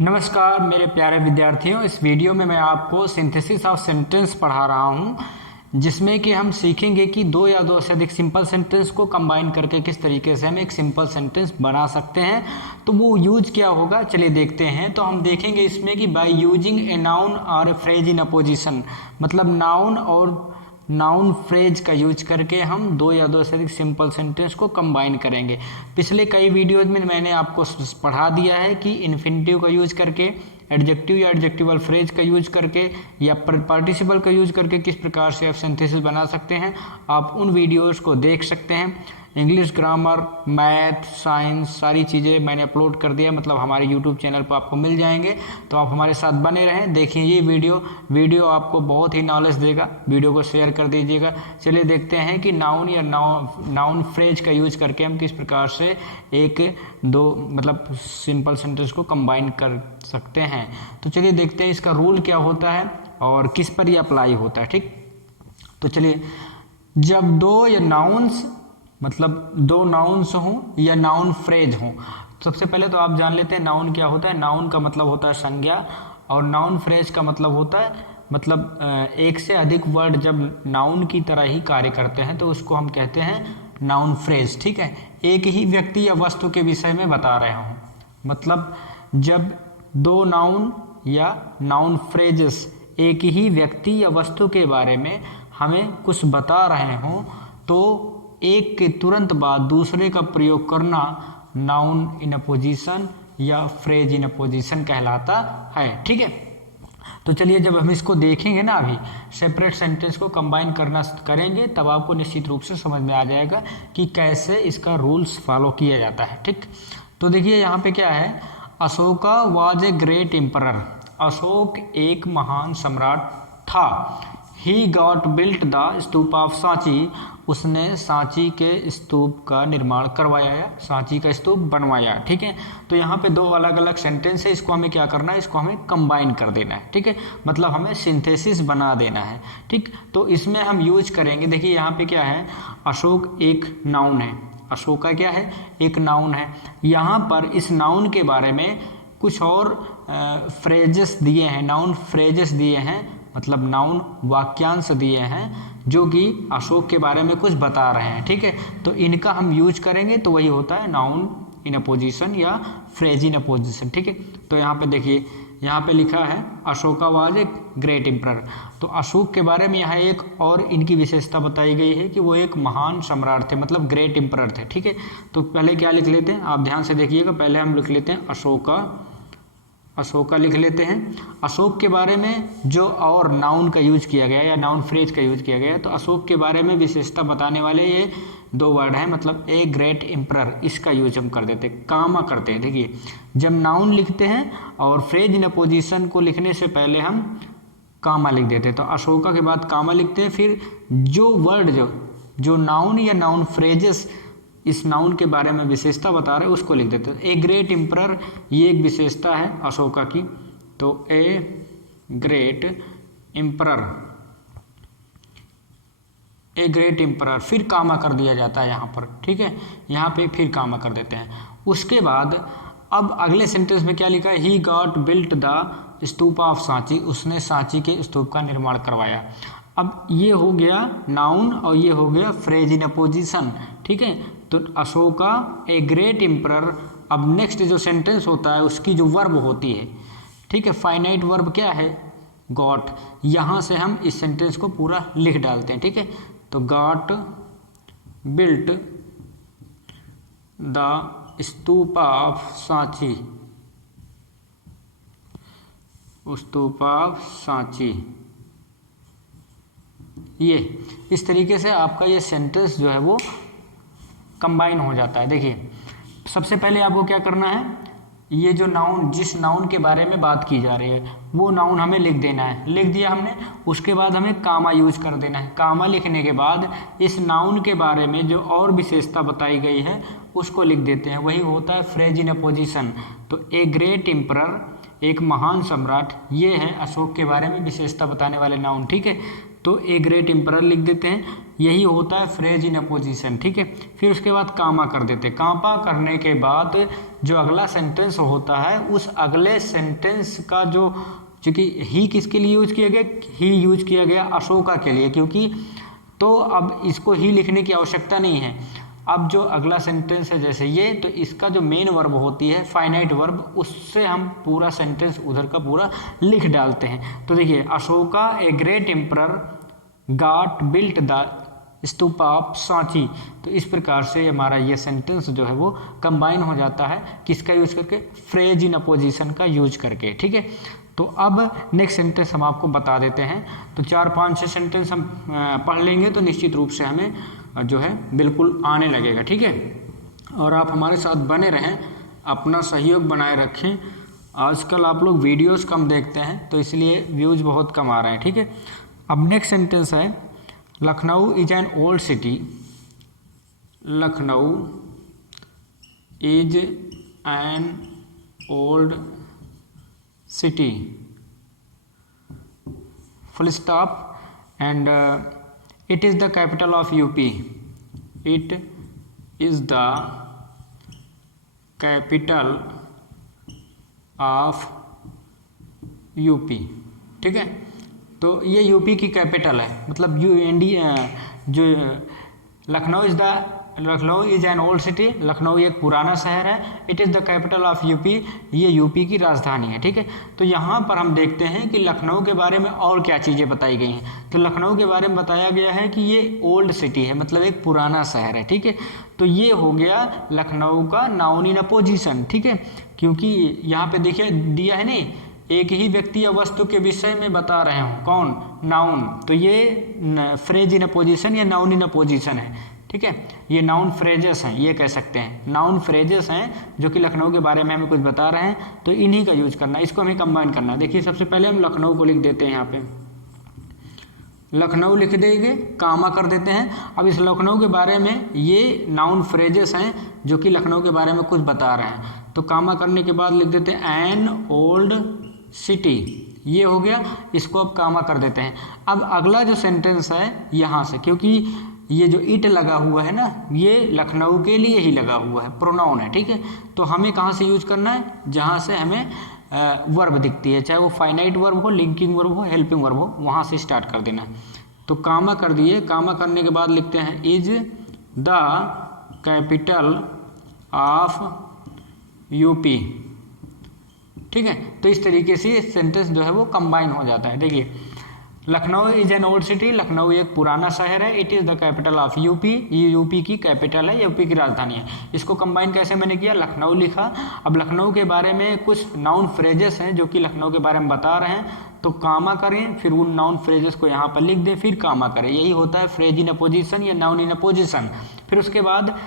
नमस्कार मेरे प्यारे विद्यार्थियों। इस वीडियो में मैं आपको सिंथेसिस ऑफ सेंटेंस पढ़ा रहा हूं, जिसमें कि हम सीखेंगे कि दो या दो से अधिक सिंपल सेंटेंस को कंबाइन करके किस तरीके से हम एक सिंपल सेंटेंस बना सकते हैं। तो वो यूज क्या होगा, चलिए देखते हैं। तो हम देखेंगे इसमें कि बाय यूजिंग ए नाउन और ए फ्रेज इन अपोजिशन, मतलब नाउन और नाउन फ्रेज का यूज करके हम दो या दो से अधिक सिंपल सेंटेंस को कंबाइन करेंगे। पिछले कई वीडियोज में मैंने आपको पढ़ा दिया है कि इन्फिनिटिव का यूज करके, एडजेक्टिव या एडजेक्टिवल फ्रेज का यूज करके या पार्टिसिपल का यूज करके किस प्रकार से आप सिंथेसिस बना सकते हैं। आप उन वीडियोज़ को देख सकते हैं। इंग्लिश ग्रामर, मैथ, साइंस, सारी चीज़ें मैंने अपलोड कर दिया, मतलब हमारे यूट्यूब चैनल पर आपको मिल जाएंगे। तो आप हमारे साथ बने रहें, देखिए ये वीडियो आपको बहुत ही नॉलेज देगा। वीडियो को शेयर कर दीजिएगा। चलिए देखते हैं कि नाउन या नाउन फ्रेज का यूज करके हम किस प्रकार से एक दो मतलब सिंपल सेंटेंस को कंबाइन कर सकते हैं। तो चलिए देखते हैं इसका रूल क्या होता है और किस पर ये अप्लाई होता है। ठीक, तो चलिए, जब दो या नाउन्स मतलब दो नाउन्स हों या नाउन फ्रेज हों, सबसे पहले तो आप जान लेते हैं नाउन क्या होता है। नाउन का मतलब होता है संज्ञा, और नाउन फ्रेज का मतलब होता है मतलब एक से अधिक वर्ड जब नाउन की तरह ही कार्य करते हैं तो उसको हम कहते हैं नाउन फ्रेज। ठीक है, एक ही व्यक्ति या वस्तु के विषय में बता रहे हों, मतलब जब दो नाउन या नाउन फ्रेजेस एक ही व्यक्ति या वस्तु के बारे में हमें कुछ बता रहे हों तो एक के तुरंत बाद दूसरे का प्रयोग करना नाउन इन अपोजिशन या फ्रेज इन अपोजिशन कहलाता है। ठीक है, तो चलिए जब हम इसको देखेंगे ना, अभी सेपरेट सेंटेंस को कंबाइन करना करेंगे, तब आपको निश्चित रूप से समझ में आ जाएगा कि कैसे इसका रूल्स फॉलो किया जाता है। ठीक, तो देखिए यहाँ पे क्या है, Ashoka was a great emperor. Ashok एक महान सम्राट था। He got built the stupa of Sanchi. उसने सांची के स्तूप का निर्माण करवाया या सांची का स्तूप बनवाया। ठीक है, तो यहाँ पे दो अलग अलग सेंटेंस है, इसको हमें क्या करना है, इसको हमें कंबाइन कर देना है। ठीक है, मतलब हमें सिंथेसिस बना देना है। ठीक, तो इसमें हम यूज करेंगे, देखिए यहाँ पे क्या है, अशोक एक नाउन है। अशोका क्या है, एक नाउन है। यहाँ पर इस नाउन के बारे में कुछ और फ्रेजेस दिए हैं, नाउन फ्रेजेस दिए हैं, मतलब नाउन वाक्यांश दिए हैं जो कि अशोक के बारे में कुछ बता रहे हैं। ठीक है, तो इनका हम यूज करेंगे तो वही होता है नाउन इन अपोजिशन या फ्रेज इन अपोजिशन। ठीक है, तो यहाँ पे देखिए, यहाँ पे लिखा है Ashoka was a great emperor. तो अशोक के बारे में यहाँ एक और इनकी विशेषता बताई गई है कि वो एक महान सम्राट थे, मतलब ग्रेट एम्परर थे। ठीक है, तो पहले क्या लिख लेते हैं, आप ध्यान से देखिएगा। पहले हम लिख लेते हैं अशोका लिख लेते हैं। अशोक के बारे में जो और नाउन का यूज किया गया या नाउन फ्रेज का यूज किया गया है, तो अशोक के बारे में विशेषता बताने वाले ये दो वर्ड हैं, मतलब ए ग्रेट एम्परर, इसका यूज हम कर देते हैं, कामा करते हैं। देखिए, जब नाउन लिखते हैं और फ्रेज इन अपोजिशन को लिखने से पहले हम कामा लिख देते हैं, तो अशोका के बाद कामा लिखते हैं, फिर जो वर्ड जो नाउन या नाउन फ्रेजेस इस नाउन के बारे में विशेषता बता रहे हैं उसको लिख देते हैं। ए ग्रेट एम्परर, ये एक विशेषता है अशोका की, तो a great emperor, a great emperor, फिर कामा कर दिया जाता है यहाँ पर। ठीक है, यहाँ पे फिर कामा कर देते हैं। उसके बाद अब अगले सेंटेंस में क्या लिखा है, he got built the stupa of Sanchi. उसने सांची के स्तूप का निर्माण करवाया। अब ये हो गया नाउन और ये हो गया फ्रेज इन अपोजिशन। ठीक है, तो अशोका ए ग्रेट एम्परर। अब नेक्स्ट जो सेंटेंस होता है उसकी जो वर्ब होती है, ठीक है, फाइनाइट वर्ब क्या है, गॉट। यहाँ से हम इस सेंटेंस को पूरा लिख डालते हैं। ठीक है, तो got built the stupa of Sanchi, stupa of Sanchi. ये इस तरीके से आपका ये सेंटेंस जो है वो कंबाइन हो जाता है। देखिए, सबसे पहले आपको क्या करना है, ये जो नाउन, जिस नाउन के बारे में बात की जा रही है वो नाउन हमें लिख देना है। लिख दिया हमने, उसके बाद हमें कामा यूज कर देना है। कामा लिखने के बाद इस नाउन के बारे में जो और विशेषता बताई गई है उसको लिख देते हैं, वही होता है फ्रेज इन अपोजिशन। तो ए ग्रेट एम्परर, एक महान सम्राट, ये है अशोक के बारे में विशेषता बताने वाले नाउन। ठीक है, तो ए ग्रेट एम्परर लिख देते हैं, यही होता है फ्रेज इन अपोजिशन, ठीक है। फिर उसके बाद कामा कर देते हैं। कामा करने के बाद जो अगला सेंटेंस होता है उस अगले सेंटेंस का जो, चूंकि ही किसके लिए यूज किया गया, ही यूज किया गया अशोका के लिए, क्योंकि तो अब इसको ही लिखने की आवश्यकता नहीं है। अब जो अगला सेंटेंस है जैसे ये, तो इसका जो मेन वर्ब होती है फाइनाइट वर्ब, उससे हम पूरा सेंटेंस उधर का पूरा लिख डालते हैं। तो देखिए, Ashoka a great emperor got built the stupa of Sanchi. तो इस प्रकार से हमारा ये सेंटेंस जो है वो कंबाइन हो जाता है, किसका यूज करके, फ्रेज इन अपोजिशन का यूज करके, ठीक है। तो अब नेक्स्ट सेंटेंस हम आपको बता देते हैं। तो 4-5-6 सेंटेंस हम पढ़ लेंगे तो निश्चित रूप से हमें जो है बिल्कुल आने लगेगा, ठीक है। और आप हमारे साथ बने रहें, अपना सहयोग बनाए रखें। आजकल आप लोग वीडियोस कम देखते हैं तो इसलिए व्यूज बहुत कम आ रहे हैं, ठीक है। अब नेक्स्ट सेंटेंस है, Lucknow is an old city. Lucknow is an old city, full stop, and it is the capital of UP. It is the capital of UP, ठीक है। तो ये यूपी की कैपिटल है, मतलब जो Lucknow is an old city, Lucknow एक पुराना शहर है। It is the capital of UP, ये यूपी की राजधानी है, ठीक है। तो यहाँ पर हम देखते हैं कि लखनऊ के बारे में और क्या चीज़ें बताई गई हैं। तो लखनऊ के बारे में बताया गया है कि ये ओल्ड सिटी है, मतलब एक पुराना शहर है, ठीक है। तो ये हो गया लखनऊ का नाउन इन अपोजिशन, ठीक है। क्योंकि यहाँ पे देखिए दिया है नहीं, एक ही व्यक्ति या वस्तु के विषय में बता रहे हो, कौन, नाउन। तो ये फ्रेज इन अपोजिशन या नाउन इन अपोजिशन है, ठीक है। ये नाउन फ्रेजेस हैं, ये कह सकते हैं नाउन फ्रेजेस हैं जो कि लखनऊ के बारे में हमें कुछ बता रहे हैं, तो इन्हीं का यूज करना है, इसको हमें कंबाइन करना है। देखिए सबसे पहले हम लखनऊ को लिख देते हैं, यहाँ पे लखनऊ लिख देंगे, कामा कर देते हैं। अब इस लखनऊ के बारे में ये नाउन फ्रेजेस हैं जो कि लखनऊ के बारे में कुछ बता रहे हैं, तो कामा करने के बाद लिख देते हैं एन ओल्ड सिटी, ये हो गया। इसको अब कामा कर देते हैं। अब अगला जो सेंटेंस है यहाँ से, क्योंकि ये जो इट लगा हुआ है ना, ये लखनऊ के लिए ही लगा हुआ है, प्रोनाउन है, ठीक है। तो हमें कहाँ से यूज करना है, जहाँ से हमें वर्ब दिखती है, चाहे वो फाइनाइट वर्ब हो, लिंकिंग वर्ब हो, हेल्पिंग वर्ब हो, वहाँ से स्टार्ट कर देना है। तो कामा कर दिए, कामा करने के बाद लिखते हैं is the capital of UP, ठीक है। तो इस तरीके से सेंटेंस जो है वो कंबाइन हो जाता है। देखिए, Lucknow is an old city, Lucknow एक पुराना शहर है। It is the capital of UP, ये यूपी की कैपिटल है, यूपी की राजधानी है। इसको कंबाइन कैसे मैंने किया, लखनऊ लिखा। अब लखनऊ के बारे में कुछ नाउन फ्रेजेस हैं जो कि लखनऊ के बारे में बता रहे हैं, तो कामा करें, फिर उन नाउन फ्रेजेस को यहाँ पर लिख दें, फिर कामा करें। यही होता है फ्रेज इन अपोजिशन या नाउन इन अपोजिशन। फिर उसके बाद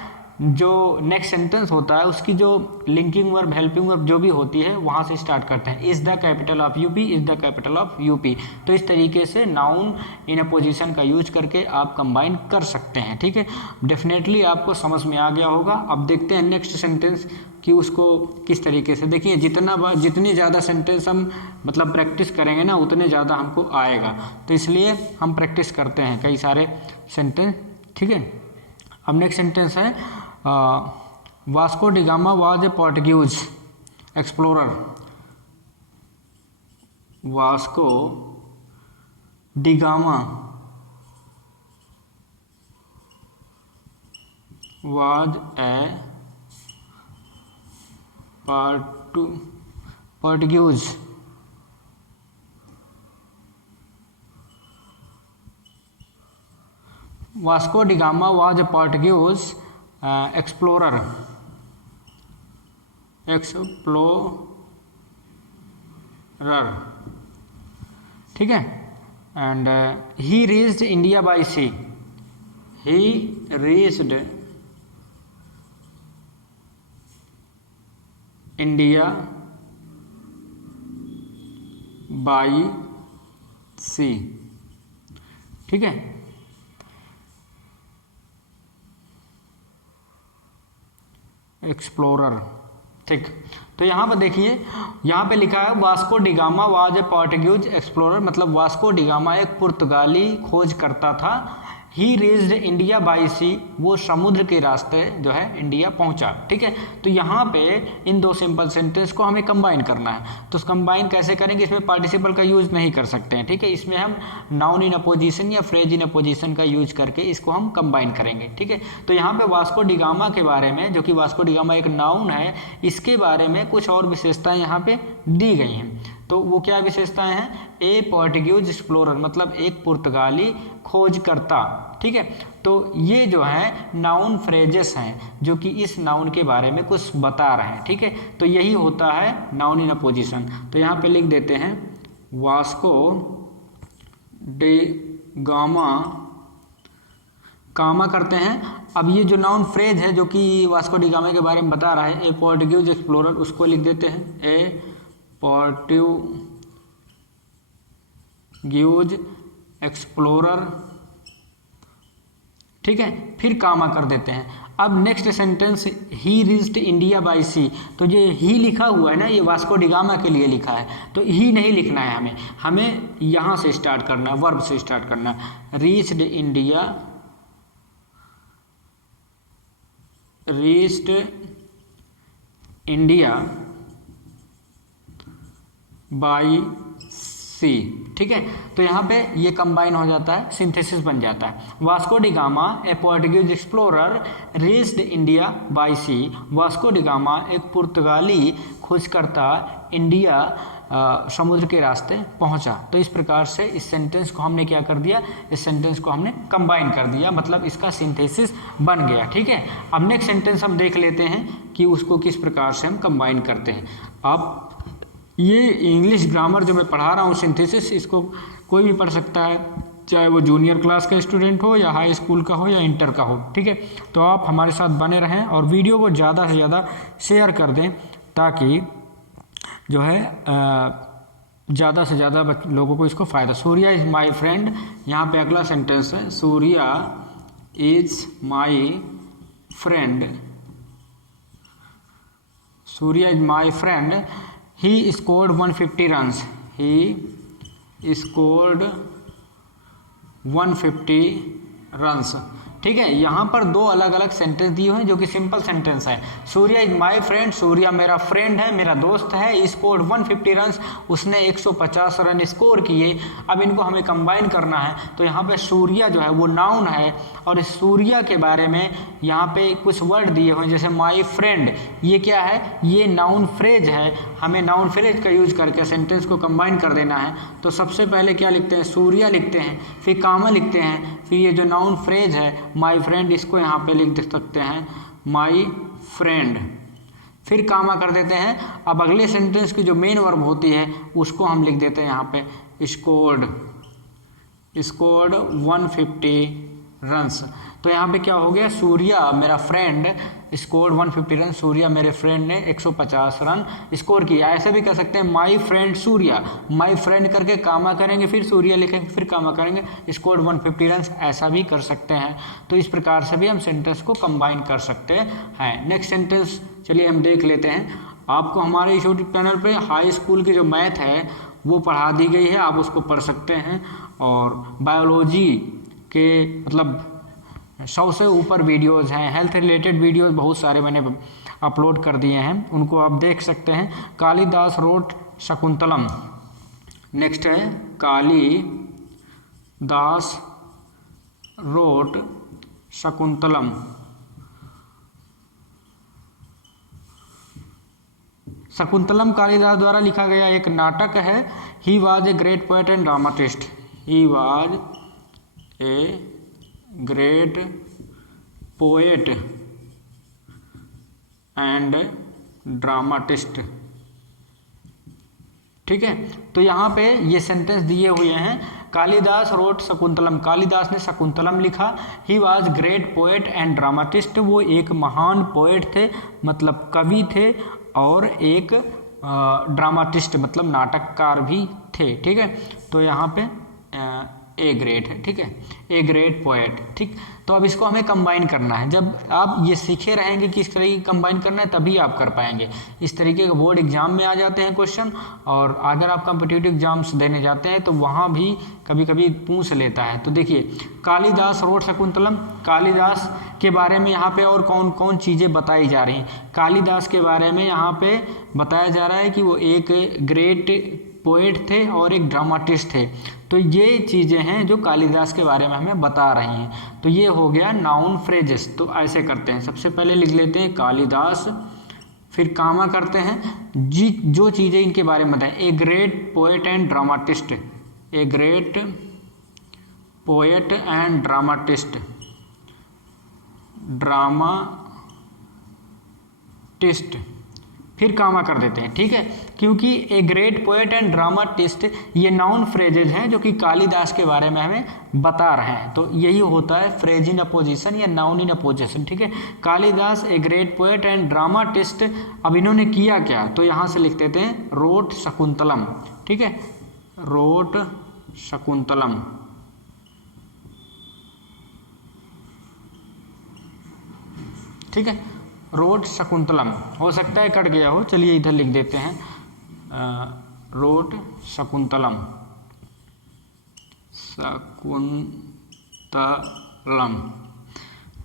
जो नेक्स्ट सेंटेंस होता है उसकी जो लिंकिंग वर्ब, हेल्पिंग वर्ब जो भी होती है, वहाँ से स्टार्ट करते हैं। Is the capital of UP, is the capital of UP. तो इस तरीके से नाउन इन अपोजिशन का यूज करके आप कंबाइन कर सकते हैं, ठीक है। डेफिनेटली आपको समझ में आ गया होगा। अब देखते हैं नेक्स्ट सेंटेंस कि उसको किस तरीके से। देखिए, जितनी ज़्यादा सेंटेंस हम मतलब प्रैक्टिस करेंगे ना, उतने ज़्यादा हमको आएगा, तो इसलिए हम प्रैक्टिस करते हैं कई सारे सेंटेंस, ठीक है। अब नेक्स्ट सेंटेंस है, Vasco da Gama was a Portuguese explorer. Vasco da Gama was a Portuguese Vasco da Gama was a Portuguese explorer, ठीक है। And he reached India by sea, he reached India by sea, ठीक है। Explorer, ठीक। तो यहाँ पर देखिए, यहाँ पे लिखा है Vasco da Gama was a Portuguese explorer, मतलब वास्को डिगामा एक पुर्तगाली खोज करता था। ही रीच्ड इंडिया बाई सी, वो समुद्र के रास्ते जो है इंडिया पहुंचा। ठीक है, तो यहाँ पे इन दो सिंपल सेंटेंस को हमें कंबाइन करना है। तो कंबाइन कैसे करेंगे, इसमें पार्टिसिपल का यूज नहीं कर सकते हैं। ठीक है, इसमें हम नाउन इन अपोजिशन या फ्रेज इन अपोजिशन का यूज करके इसको हम कंबाइन करेंगे। ठीक है, तो यहाँ पे वास्को डिगामा के बारे में, जो कि वास्को डिगामा एक नाउन है, इसके बारे में कुछ और विशेषताएं यहाँ पे दी गई हैं। तो वो क्या विशेषताएं हैं, ए पोर्टुगीज एक्सप्लोरर, मतलब एक पुर्तगाली खोजकर्ता। ठीक है, तो ये जो है नाउन फ्रेजेस हैं जो कि इस नाउन के बारे में कुछ बता रहे हैं। ठीक है, तो यही होता है नाउन इन अपोजिशन। तो यहाँ पे लिख देते हैं वास्को डे गामा, कामा करते हैं। अब ये जो नाउन फ्रेज है जो कि वास्को डी गामा के बारे में बता रहा है, ए पोर्टुगीज एक्सप्लोरर, उसको लिख देते हैं ए पोर्टुगीज एक्सप्लोरर। ठीक है, फिर कामा कर देते हैं। अब next sentence, he reached India by sea, तो ये ही लिखा हुआ है ना, ये वास्को डी गामा के लिए लिखा है, तो ही नहीं लिखना है हमें यहाँ से स्टार्ट करना है, वर्ब से स्टार्ट करना है। रीच्ड इंडिया बाई सी। ठीक है, तो यहाँ पे ये कंबाइन हो जाता है, सिंथेसिस बन जाता है। Vasco da Gama a Portuguese explorer reached India by sea, Vasco da Gama एक पुर्तगाली खोजकर्ता इंडिया समुद्र के रास्ते पहुंचा। तो इस प्रकार से इस सेंटेंस को हमने क्या कर दिया, इस सेंटेंस को हमने कंबाइन कर दिया, मतलब इसका सिंथेसिस बन गया। ठीक है, अब नेक्स्ट सेंटेंस हम देख लेते हैं कि उसको किस प्रकार से हम कंबाइन करते हैं। अब ये इंग्लिश ग्रामर जो मैं पढ़ा रहा हूँ सिंथेसिस, इसको कोई भी पढ़ सकता है, चाहे वो जूनियर क्लास का स्टूडेंट हो या हाई स्कूल का हो या इंटर का हो। ठीक है, तो आप हमारे साथ बने रहें और वीडियो को ज़्यादा से ज़्यादा शेयर कर दें, ताकि जो है ज़्यादा से ज़्यादा लोगों को इसको फ़ायदा। सूर्या इज़ माई फ्रेंड, यहाँ पे अगला सेंटेंस है, Surya is my friend, Surya is my friend, he scored 150 runs, he scored 150 runs. ठीक है, यहाँ पर दो अलग अलग सेंटेंस दिए हुए हैं जो कि सिंपल सेंटेंस है। Surya is my friend, Surya मेरा फ्रेंड है, मेरा दोस्त है। स्कोर्ड 150 रन्स, उसने 150 रन स्कोर किए। अब इनको हमें कंबाइन करना है, तो यहाँ पे सूर्या जो है वो नाउन है, और इस सूर्या के बारे में यहाँ पे कुछ वर्ड दिए हुए हैं, जैसे माई फ्रेंड, ये क्या है, ये नाउन फ्रेज है। हमें नाउन फ्रेज का यूज करके सेंटेंस को कंबाइन कर देना है। तो सबसे पहले क्या लिखते हैं, सूर्या लिखते हैं, फिर कामा लिखते हैं, फिर ये जो नाउन फ्रेज है माई फ्रेंड, इसको यहाँ पे लिख सकते हैं माई फ्रेंड, फिर कामा कर देते हैं। अब अगले सेंटेंस की जो मेन वर्ब होती है उसको हम लिख देते हैं यहाँ पे स्कोर्ड 150 रन्स। तो यहाँ पे क्या हो गया, सूर्या मेरा फ्रेंड स्कोर्ड 150 रन, सूर्या मेरे फ्रेंड ने 150 रन स्कोर किया। ऐसे भी कर सकते हैं my friend Surya, my friend करके कामा करेंगे, फिर सूर्या लिखेंगे, फिर कामा करेंगे, स्कोर्ड 150 रन, ऐसा भी कर सकते हैं। तो इस प्रकार से भी हम सेंटेंस को कंबाइन कर सकते हैं। नेक्स्ट सेंटेंस चलिए हम देख लेते हैं। आपको हमारे यूट्यूब चैनल पे हाई स्कूल की जो मैथ है वो पढ़ा दी गई है, आप उसको पढ़ सकते हैं। और बायोलॉजी के मतलब 100 से ऊपर वीडियोज़ हैं, हेल्थ रिलेटेड वीडियोज़ बहुत सारे मैंने अपलोड कर दिए हैं, उनको आप देख सकते हैं। कालिदास रोट शकुंतलम, नेक्स्ट है कालिदास रोट शकुंतलम। शकुंतलम कालिदास द्वारा लिखा गया एक नाटक है। He was a great poet and dramatist, he was a great poet and dramatist. ठीक है, तो यहाँ पे ये सेंटेंस दिए हुए हैं, कालिदास रोट शकुंतलम, कालिदास ने शकुंतलम लिखा। He was great poet and dramatist, वो एक महान पोएट थे, मतलब कवि थे, और एक ड्रामाटिस्ट मतलब नाटककार भी थे। ठीक है, तो यहाँ पे ए ग्रेट है, ठीक है, ए ग्रेट पोएट, ठीक। तो अब इसको हमें कंबाइन करना है। जब आप ये सीखे रहेंगे कि इस तरीके कंबाइन करना है तभी आप कर पाएंगे। इस तरीके के बोर्ड एग्जाम में आ जाते हैं क्वेश्चन, और अगर आप कॉम्पिटिटिव एग्जाम्स देने जाते हैं तो वहाँ भी कभी कभी पूछ लेता है। तो देखिए, कालिदास रोट शकुंतलम, कालिदास के बारे में यहाँ पे और कौन कौन चीज़ें बताई जा रही हैं। कालिदास के बारे में यहाँ पे बताया जा रहा है कि वो एक ग्रेट पोएट थे और एक ड्रामाटिस्ट थे। तो ये चीज़ें हैं जो कालिदास के बारे में हमें बता रही हैं। तो ये हो गया नाउन फ्रेजेस। तो ऐसे करते हैं, सबसे पहले लिख लेते हैं कालिदास, फिर कामा करते हैं जी जो चीज़ें इनके बारे में बताएं। A great poet and dramatist, a great poet and dramatist, dramatist, फिर कामा कर देते हैं, ठीक है, क्योंकि a great poet and dramatist ये नाउन फ्रेजेज हैं जो कि कालिदास के बारे में हमें बता रहे हैं। तो यही होता है फ्रेज इन अपोजिशन या नाउन इन अपोजिशन, ठीक है। Kalidas a great poet and dramatist, अब इन्होंने किया क्या, तो यहाँ से लिख देते हैं रोट शकुंतलम, ठीक है, रोट शकुंतलम, ठीक है, रोट शकुंतलम। हो सकता है कट गया हो, चलिए इधर लिख देते हैं रोट शकुंतलम, शकुंतलम,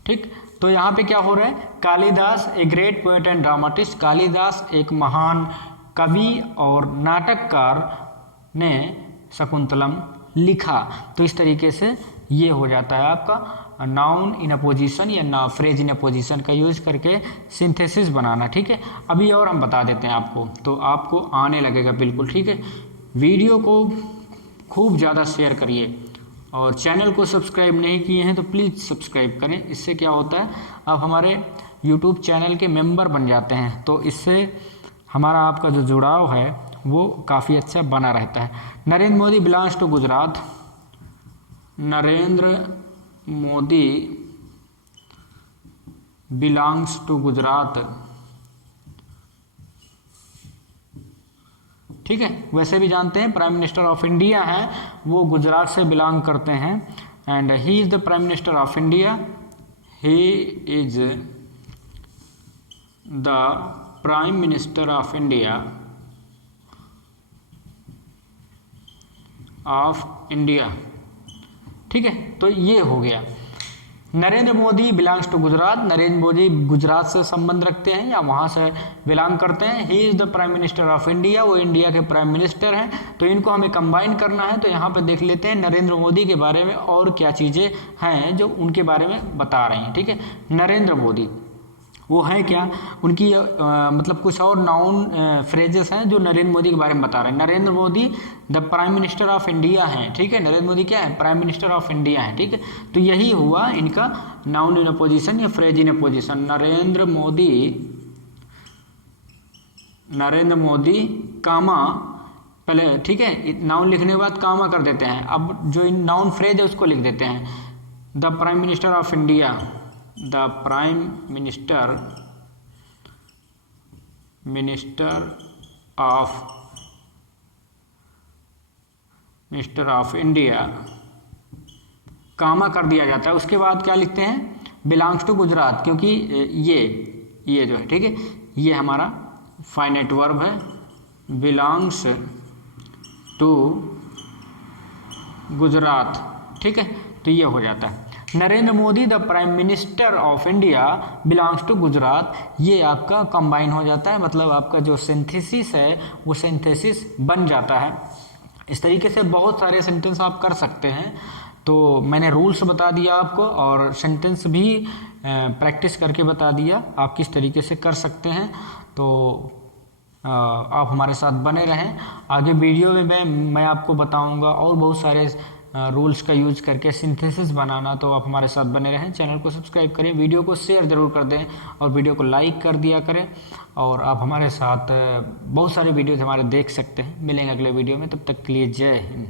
ठीक। तो यहाँ पे क्या हो रहा है, Kalidas a great poet and dramatist, Kalidas एक महान कवि और नाटककार ने शकुंतलम लिखा। तो इस तरीके से ये हो जाता है आपका नाउन इन अपोजिशन या ना फ्रेज इन अपोजिशन का यूज करके सिंथेसिस बनाना, ठीक है। अभी और हम बता देते हैं आपको, तो आपको आने लगेगा बिल्कुल, ठीक है। वीडियो को खूब ज़्यादा शेयर करिए, और चैनल को सब्सक्राइब नहीं किए हैं तो प्लीज़ सब्सक्राइब करें। इससे क्या होता है, आप हमारे यूट्यूब चैनल के मेंबर बन जाते हैं, तो इससे हमारा आपका जो जुड़ाव है वो काफ़ी अच्छा बना रहता है। Narendra Modi belongs to Gujarat, Narendra Modi belongs to Gujarat, ठीक है। वैसे भी जानते हैं प्राइम मिनिस्टर ऑफ इंडिया हैं, वो गुजरात से बिलोंग करते हैं। And he is the prime minister of India, he is the prime minister of India, ठीक है। तो ये हो गया, नरेंद्र मोदी बिलोंग्स टू गुजरात, नरेंद्र मोदी गुजरात से संबंध रखते हैं या वहाँ से बिलोंग करते हैं। He is the prime minister of India, वो इंडिया के प्राइम मिनिस्टर हैं। तो इनको हमें कंबाइन करना है, तो यहाँ पे देख लेते हैं नरेंद्र मोदी के बारे में और क्या चीज़ें हैं जो उनके बारे में बता रही हैं, ठीक है। नरेंद्र मोदी वो है क्या, उनकी मतलब कुछ और नाउन फ्रेजेस हैं जो नरेंद्र मोदी के बारे में बता रहे हैं। Narendra Modi the prime minister of India हैं, ठीक है। नरेंद्र मोदी क्या है, प्राइम मिनिस्टर ऑफ इंडिया है, ठीक है। तो यही हुआ इनका नाउन इन अपोजिशन या phrase in apposition. Narendra Modi comma पहले, ठीक है, नाउन लिखने के बाद कामा कर देते हैं। अब जो नाउन फ्रेज है उसको लिख देते हैं, the prime minister of India, the prime minister of India, comma कर दिया जाता है। उसके बाद क्या लिखते हैं, बिलोंग्स टू गुजरात, क्योंकि ये जो है, ठीक है, ये हमारा फाइनाइट वर्ब है, बिलोंग्स टू गुजरात, ठीक है। तो ये हो जाता है Narendra Modi the prime minister of India belongs to Gujarat, ये आपका कंबाइन हो जाता है, मतलब आपका जो सिंथेसिस है वो सिंथेसिस बन जाता है। इस तरीके से बहुत सारे सेंटेंस आप कर सकते हैं। तो मैंने रूल्स बता दिया आपको, और सेंटेंस भी प्रैक्टिस करके बता दिया आप किस तरीके से कर सकते हैं। तो आप हमारे साथ बने रहें। आगे वीडियो में मैं आपको बताऊंगा और बहुत सारे रूल्स का यूज करके सिंथेसिस बनाना, तो आप हमारे साथ बने रहें। चैनल को सब्सक्राइब करें, वीडियो को शेयर ज़रूर कर दें और वीडियो को लाइक कर दिया करें। और आप हमारे साथ बहुत सारे वीडियोज हमारे देख सकते हैं। मिलेंगे अगले वीडियो में, तब तक के लिए जय हिंद।